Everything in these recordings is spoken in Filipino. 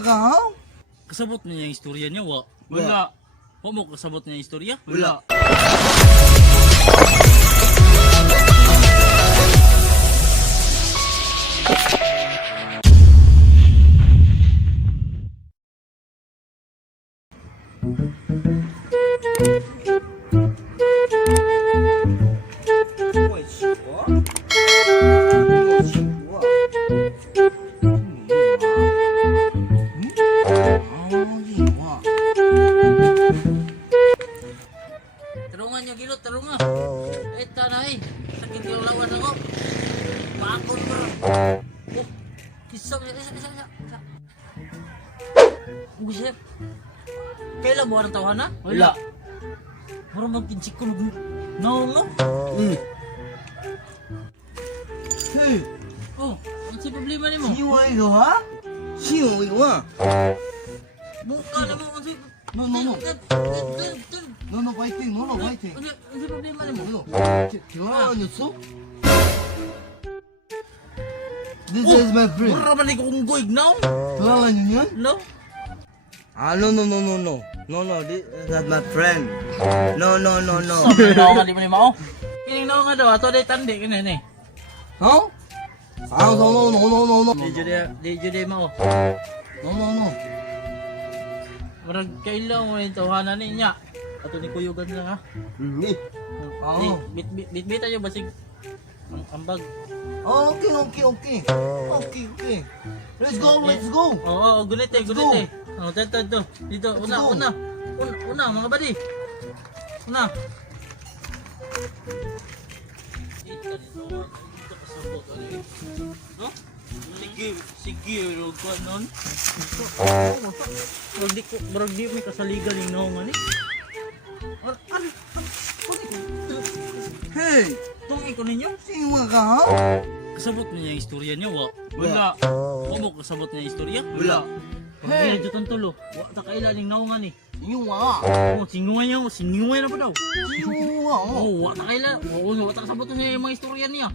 kau? Kasabot niya yung istorya niya, wa? Wala. Wa mo kasabot niya yung istorya? Wala. Tarungan niyo, Gilot, tarungan. Eh, tanay. Sakit yung lawan ako. Bakon ko. Oh, kisam niya. Isa. Usip. Kailan mo ang tawahan na? Wala. Parang magkinsik ko naong no? Hey, Oh, ano si problema ni mo? siway kau ha? Siway kau ha? Mukha na mo. Ano si... No, fighting. Ano si problema ni mo? No. Kailangan niyo so? This is my friend. Mura man ko kung goig now? Kailangan niyo yan? No? No, this is not my friend. No. Sabi na ako nga di mo ni Mao. Kining na nga daw, ato day tandi ka na eh. Huh? No. Di jude Mao. No. Marag kailan mo yung tawanan niya. Ato ni Kuyugan lang ha. Bit ayo basig ambag. Okay. Let's go. Oo, gunit eh. Oh, to. Dito, una, mga badi. Una. No? Sige, rog ko nun. Marag di may kasaligan yung naungan eh. Hey, Tungi ko ninyo. siway ka ha? Kasabot niya yung istorya niya, wa? Wala. Wa mo kasabot niya yung istorya? Wala. Hey! Hindi na tulo. Wa ta kailan yung naungan eh. Siway. Oh, sinungay na pa daw. Siway. Oh, wa ta kailan. Wa ta kasabot niya yung mga istorya niya.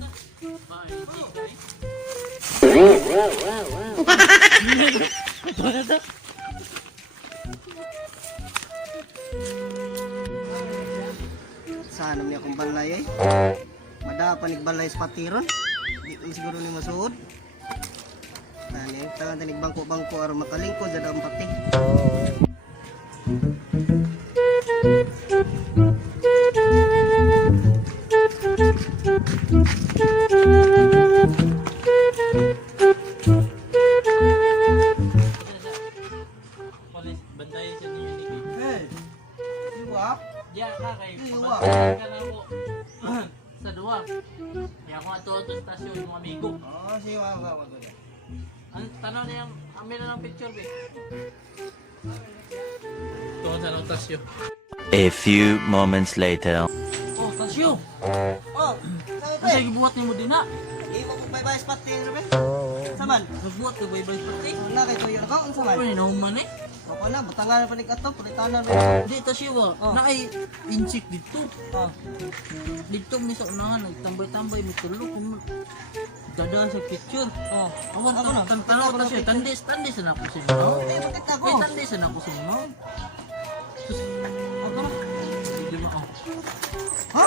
Sana niya akong balay eh. Madapanig balay sa patiron. Di ko siguro ni masuod. Tangan tanig bangko aron makalingkod sa daang pati. Polis bandayan siya niya ni. Hey, siwa. Diya ka kay Iwa. pabantayan ka na ako. Sa duwa. Kaya ako ato sa stasyon yung amigo. Siwa ka magod. Ang tanong niya, amin na ng picture be. Tungon sa ng tasyo. A few moments later. Oh, tasyo! Oh, Kasi gibuhat ni mo din na. imo ko bye spot tin rebe. Saman, Nagbuhat ka ba ibang pati? na kay tuyo ka unsa man. Uy, nauman eh. Ako na butangan pa ning ato, pulitanan rebe. Di, tasyo ba? Oh. Na ay inchik dito. Oh, Dito mi sa unahan, nagtambay-tambay, may tulo. Gada sa picture. oh. Awan Ako na. tanaw ta siya, tandis na ako sa inyo. Eh, bakit ako? May tandis na ako sa inyo. Ako na. Di ba? Ha?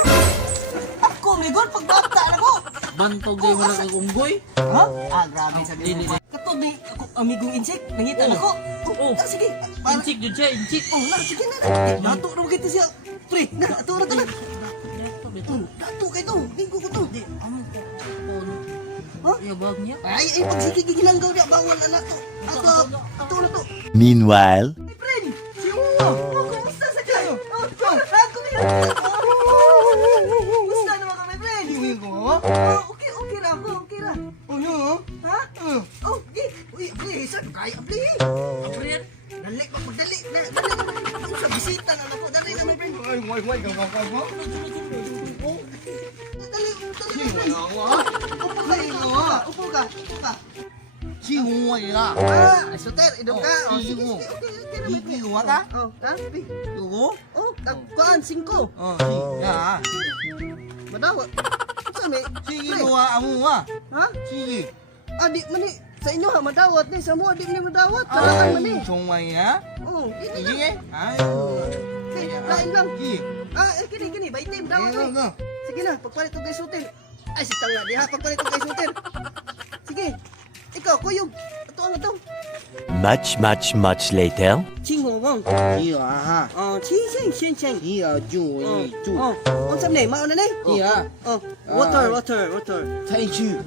Ako migon pagbata na ko. Bantog din mo lang unggoy. Ha? Grabe sa Dili. Kato di ako amigong insect, nangita na ko. Oh. Sige. Para Inchik jud siya, inchik. oh, na sige na. Nato ra kita siya. Pre, na ato ra to. Nato kay to. Linggo ko to. Di, amo ko. Ano? Ha? Yabag niya. Ay, pagsige ginanggaw niya bawal anak to. Ato na to. Meanwhile. Hey, friend! Siwa! Oh, kumusta sa kayo? Oh, ako nila! Kumusta naman kami, friend? Siwa ko, ha? Oh, okay ra ako, okay ra. Oh, no, ha? Oh, di. Uy, please, sir, kaya, please. Apriyan. Dali, magdali. Dali, sa bisita na ako. Dali na, my friend. Ay, gawagawag mo. Dali, friend. Upo ka, upo ka. Siway la. Ah, suter, idong ka. Oh, Sige, siwo. okay. Ikiwa ka? Oh, ha? Tugo? Oh, kuan, 5. Oh, siya. Madawa. Sa may. Sige luwa amo ha. Ha? Sige. Adi mani Sa inyo ha, madawat ni. Sa mo, di ni madawat. Talakan man ni. Chungway ha? Oh, ini Sige na. eh. Ay. Lain lang. Sige. Kini. Baitim, dawat Go, ni. go. Sige na, pagpalit ko kay Sutil. Ay, si Tanga, di ha, pagpalit ko kay Sutil. Sige. Ikaw, kuyog. Ito ang ito. Much later. Ching Wong Wong. Sige ha. Ching Sheng, Sheng Sheng. Sige ju yi ju. Unsam ni, mauna ni. Sige ha. Water. Cai chu.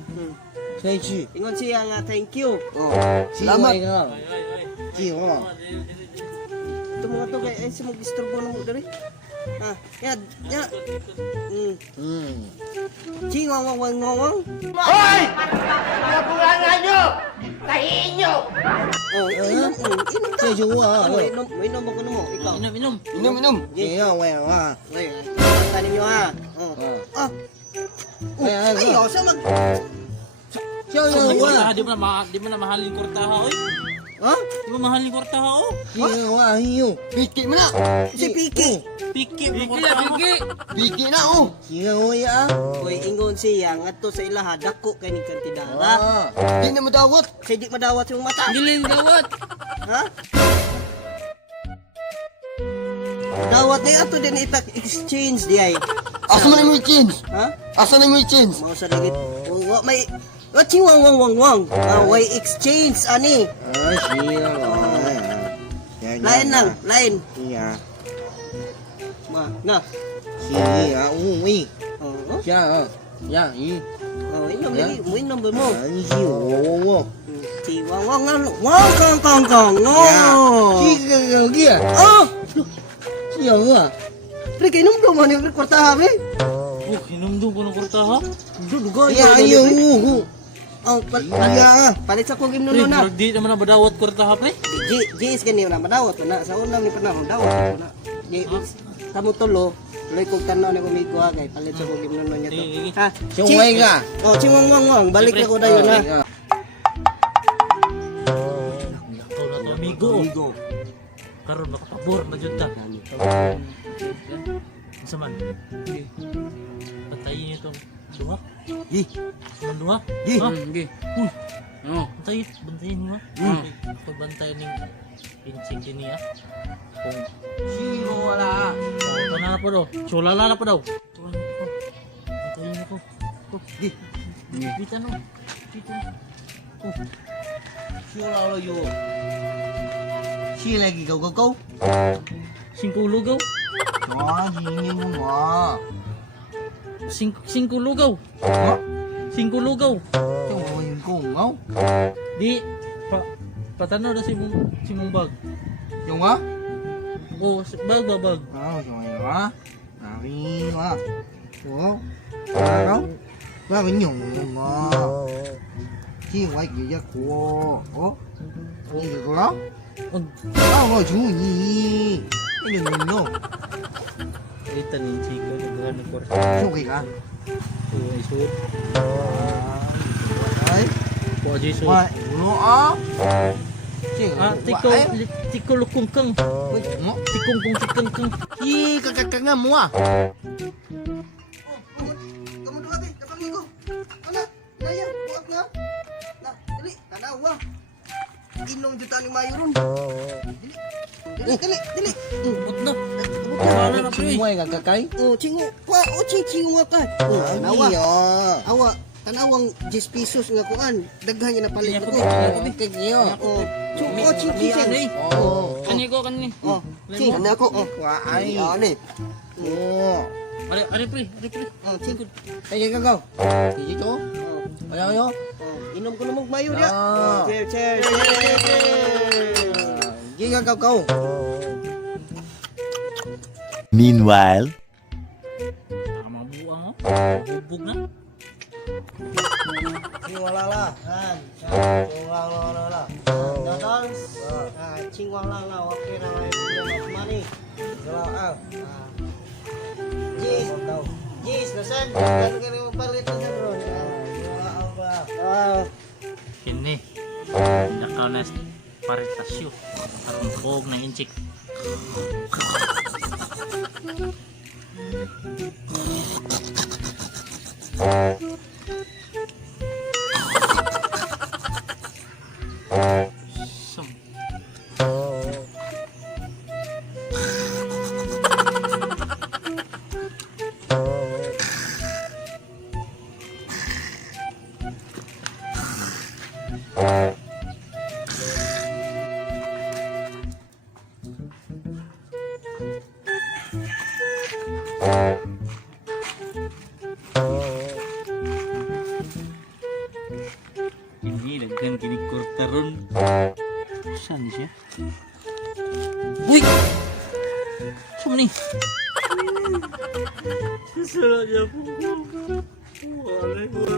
Cai chu. Ingon siya nga, thank you. Salamat ka. Ay, ay, ay. Sige ha. Ito mga to, kaya sa mag-istorbo na mo dari. Ya. Ching Wong Wong. Inom ka. Sige ju ha. Inom ako mo. Ikaw. Inom. Minum. Sige ha, wei ha. Ay, kanta ninyo ha. Ay, sa mag... Siya Sa ya kurtaha, wa. di mo na mahal yung kurtaha, oy. Ha? Di mo mahal yung kurtaha, oh. Sige wa hiyo. Biki mana? Si Piki. Piki mo kurtaha mo. Biki na oh. Sige ho ya. Uy, ingon siya nga to sa ilaha, dako kay ni kantidara. Di na madawat. Kaya di madawat yung mata. Giling gawat. Ha? Dawat na ato din ipa-exchange di ay. Asa man mo change? Ha? Asa na mo change? Mao sa dagit. Wa may Ching Wong. Way exchange ani. Sige. Lain lang, lain. Iya. Na. Sige ha. Ui. Oh, Siya. Ya, i. inom lagi, mo inom ba mo? Ay, si wo. Si Wong kang. No. Sige lagi ah. Oh, Siya nga. pre kay inom do man yung kwartaha pre. Oh, hinumdum ko ng kurtaha. Dudugo Ya, ayo. Oh, Iya. palit sa kong Pre, gimnuno na. murag di naman na badawat kurtaha, pre. Jis gani na madawat na sa unang ni panahon dawat na. Di kamo tulo, tuloy kog tanaw na kumigo kay palit sa kong gimnuno niya to. Sige. Ha? Chungway ka. Oh, Ching Wong, balik na ko dayon ha. Ikaw na to, amigo. Karon makapabor na jud ta. Unsa man? Patayin niyo tong duha. Gi. Ang duha? Gi. Ha? Uy. Bantayin niyo ha. Pagbantayan ning pinsig din niya. Kung Sino wala? ito na pa daw. Sulala na pa daw. Bantayin niyo ko. Gi. Dito no. Dito. Sino wala yo? Si lagi go. Singko lugaw. Hingin mo ma. Singko lugaw. Ha? Singko lugaw. Chungway ko ngaw. Di patanaw na si mong bag. Yung nga? Oh, bag. Chungway nga. Nari nga. Oh. Ano? Bakit yung ma? Chungway kaya ko. Oh. Hindi ko lang? Ako Juni. Ano? Ito ni Chico, nagano ko. Suki ka? Ay, suot. Ay. Po, aja suot. Wah, ulo ah. Tiko lukong kang. Mo? Tikong kang. Ih, kakak mo ah. Kamu dua be, kapangigo. Ana, naya, buak na. Na, dili, tanawa. Inom juta ni Mayron. Dili. Bot na. Wala na, pre. Semua yang kakak. Oh, chingo. Chingo ka. Oh, tanawa. Iya. Awa, tanawang 10 pesos nga kuan. Daghan niya na palit ko. Kekyo. Oh, ching. Oh. Kaniko. Oh, ching. Ana ko. Oh, Wah, ai. ani. Oh. Ari, pre. Oh, ching. Ayo kakak. Jadi tu. Oh, Ayo. inom ko na mong mayo dia. Ah. Cheers. Jadi kakak kau. Meanwhile. Tama buang, oh. Bubog na. Siwalala. Han. Siwalala. Dadals. Ching wala nga okay na money. Kalau ah. Jis, nasan? Kan ka palit na ron. Kini. Nakaw na paritasyo. Karon bog na inchik. Ini dengan kini kurtarun. Saan siya? Uy! Saan ni? Salah niya po. Wala ko.